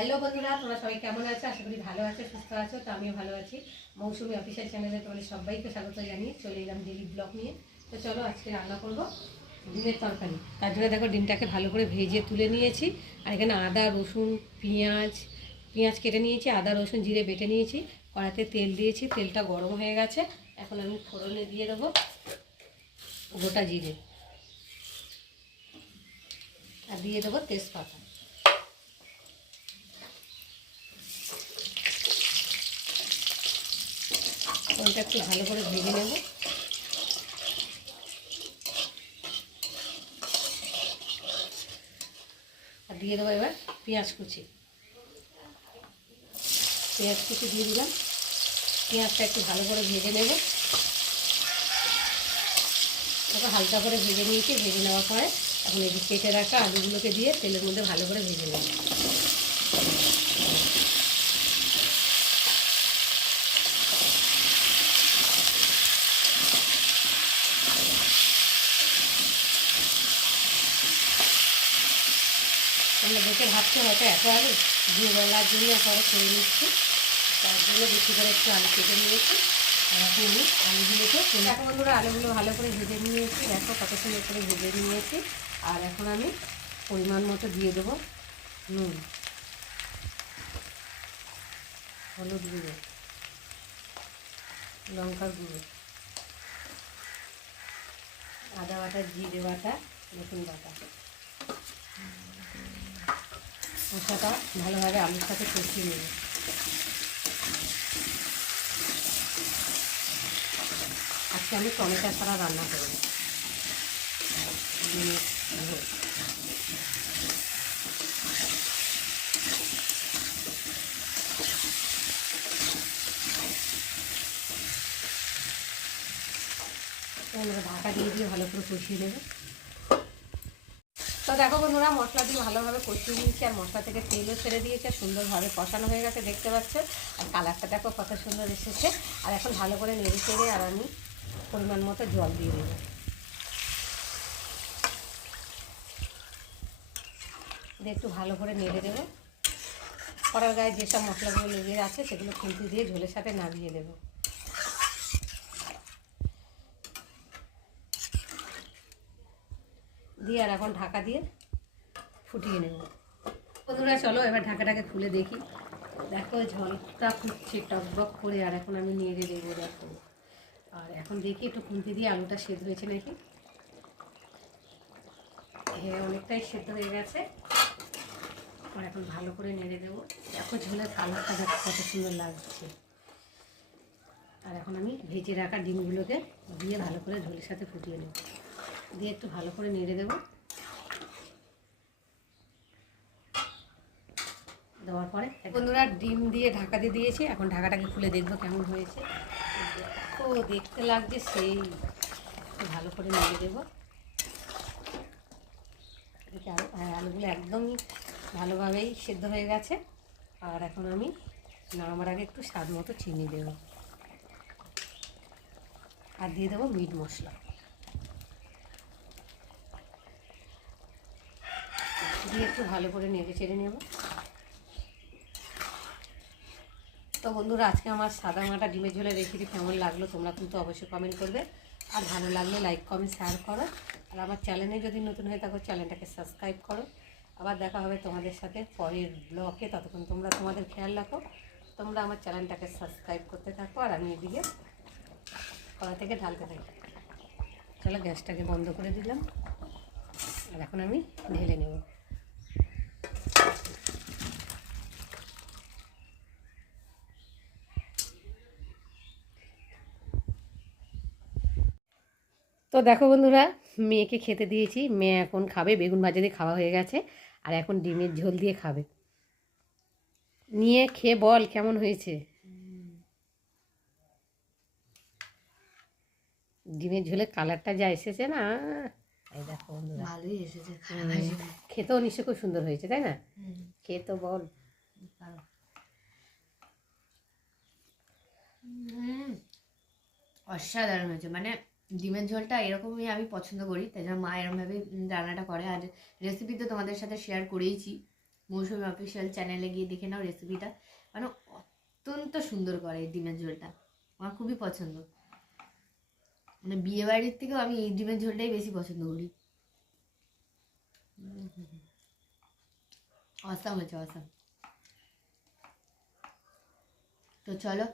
Hello বন্ধুরা, তোমরা সবাই কেমন আছো? আশা করি ভালো আছো, সুস্থ আছো, তো আমিও ভালো আছি। মৌসুমি অফিসিয়াল চ্যানেলে তোমাদের সবাইকে স্বাগত জানিয়ে চলে এলাম ডেলি ব্লগ নিয়ে। তো চলো আজকে রান্না করব ডিমের তরকারি। তার জন্য দেখো ডিমটাকে ভালো করে ভেজে তুলে নিয়েছি। আর এখানে আদা, রসুন, পেঁয়াজ পেঁয়াজ কেটে নিয়েছি, আদা, রসুন, জিরে বেটে নিয়েছি। কড়াতে তেল দিয়েছি, তেলটা গরম হয়ে গেছে। এখন আমি ফোড়নে দিয়ে দেবো গোটা জিরে। আর দিয়ে দেবো তেজপাতা। ওইটা একটু ভালো করে ভেজে নেব। আর দিয়ে দেবো এবার পেঁয়াজ কুচি। পেঁয়াজ কুচি দিয়ে দিলাম। পেঁয়াজটা একটু ভালো করে ভেজে নেব। ওটা হালকা করে ভেজে নিয়েছি। ভেজে নেওয়ার পরে এখন এদিকে কেটে রাখা আলুগুলোকে দিয়ে তেলের মধ্যে ভালো করে ভেজে নেব। তোমরা দেখে ভাবছ হয়তো এত আলু দুবেলার জন্য পরে করে নিচ্ছি। তার জন্য বেশি করে একটু আলু কেটে নিয়েছি। আর এখন আমি আলুগুলোকে দেখো বন্ধুরা আলুগুলো ভালো করে ভেজে নিয়েছি। দেখো কত সুন্দর করে ভেজে নিয়েছি। আর এখন আমি পরিমাণ মতো দিয়ে দেবো নুন। হলুদ গুঁড়ো। লঙ্কার গুঁড়ো। আদা বাটা, জিরে বাটা, রসুন বাটা। মশলাটা ভালোভাবে আলুর সাথে কষিয়ে নেব। আজকে আমি টমেটো ছাড়া রান্না করব। ঢাকা দিয়ে দিয়ে ভালো করে কষিয়ে নেব। তো দেখো বন্ধুরা মশলা দিয়ে ভালোভাবে কষিয়ে নিয়েছি আর মশলা থেকে তেলও ছেড়ে দিয়েছে সুন্দরভাবে কষানো হয়ে গেছে, দেখতে পাচ্ছ? আর কালারটা দেখো কত সুন্দর এসেছে। আর এখন ভালো করে নেড়ে চেড়ে আর আমি পরিমাণ মতো জল দিয়ে দেবো। দিয়ে একটু ভালো করে নেড়ে দেবো। কড়ার গায়ে যেসব মশলাগুলো লেগে আছে, সেগুলো খুন্তি দিয়ে ঝোলের সাথে নামিয়ে দেবো। দিয়ে আর এখন ঢাকা দিয়ে ফুটিয়ে নেব। বন্ধুরা, চলো এবার ঢাকাটাকে খুলে দেখি। দেখো, ঝলটা ফুটছে টকবক করে, আর এখন আমি নেড়ে দেবো, দেখো। আর এখন দেখি একটু খুন্তি দিয়ে আলুটা সেদ্ধ হয়েছে নাকি? হ্যাঁ অনেকটাই সেদ্ধ হয়ে গেছে। আর এখন ভালো করে নেড়ে দেবো। দেখো, ঝোলের কালারটা দেখো, কত সুন্দর লাগছে। আর এখন আমি ভেজে রাখা ডিমগুলোকে দিয়ে ভালো করে ঝোলের সাথে ফুটিয়ে নেব। দিয়ে একটু ভালো করে নেড়ে দেবো। দেওয়ার পরে বন্ধুরা, ডিম দিয়ে ঢাকা দিয়ে দিয়েছি। এখন ঢাকাটাকে খুলে দেখব কেমন হয়েছে। ও, দেখতে লাগছে সেই। ভালো করে নেড়ে দেবো। হ্যাঁ আলুগুলো একদমই ভালোভাবেই সেদ্ধ হয়ে গেছে। আর এখন আমি নামার আগে একটু স্বাদ মতো চিনি দেবো। আর দিয়ে দেবো মিট মশলা। দিয়ে একটু ভালো করে নেড়ে চেড়ে নেব। তো বন্ধুরা, আজকে আমার সাদা মাটা ডিমের ঝোলের রেসিপি কেমন লাগল তোমরা কিন্তু অবশ্যই কমেন্ট করবে। আর ভালো লাগলে লাইক কমেন্ট শেয়ার করো। আর আমার চ্যানেলে যদি নতুন হয়ে থাকো চ্যানেলটাকে সাবস্ক্রাইব করো। আবার দেখা হবে তোমাদের সাথে পরের ব্লগে ততক্ষণ তোমরা তোমাদের খেয়াল রাখো। তোমরা আমার চ্যানেলটাকে সাবস্ক্রাইব করতে থাকো। আর আমি এদিকে কড়া থেকে ঢালতে থাকি। চলো গ্যাসটাকে বন্ধ করে দিলাম। আর এখন আমি ঢেলে নেব। তো দেখো বন্ধুরা মেয়েকে খেতে দিয়েছি। মেয়ে এখন খাবে বেগুন ভাজা দিয়ে খাওয়া হয়ে গেছে আর এখন ডিমের ঝোল দিয়ে খাবে। নিয়ে খেয়ে বল কেমন হয়েছে? ডিমের ঝোলের কালারটা যা এসেছে না এই দেখো ভালোই এসেছে খেতেও নিশ্চয় খুব সুন্দর হয়েছে তাই না? খেয়ে তো বল। অসাধারণ হয়েছে মানে ডিমের ঝোলটা এরকমই আমি পছন্দ করি। তাই জন্য মা এরকমভাবে রান্নাটা করে। আর রেসিপি তো তোমাদের সাথে শেয়ার করেইছি। মৌসুমি অফিসিয়াল চ্যানেলে গিয়ে দেখে নাও রেসিপিটা মানে অত্যন্ত সুন্দর করে এই ডিমের ঝোলটা। আমার খুবই পছন্দ। মানে বিয়ে বাড়ির থেকেও আমি এই ডিমের ঝোলটাই বেশি পছন্দ করি। অসাম হয়েছে অসাম তো চলো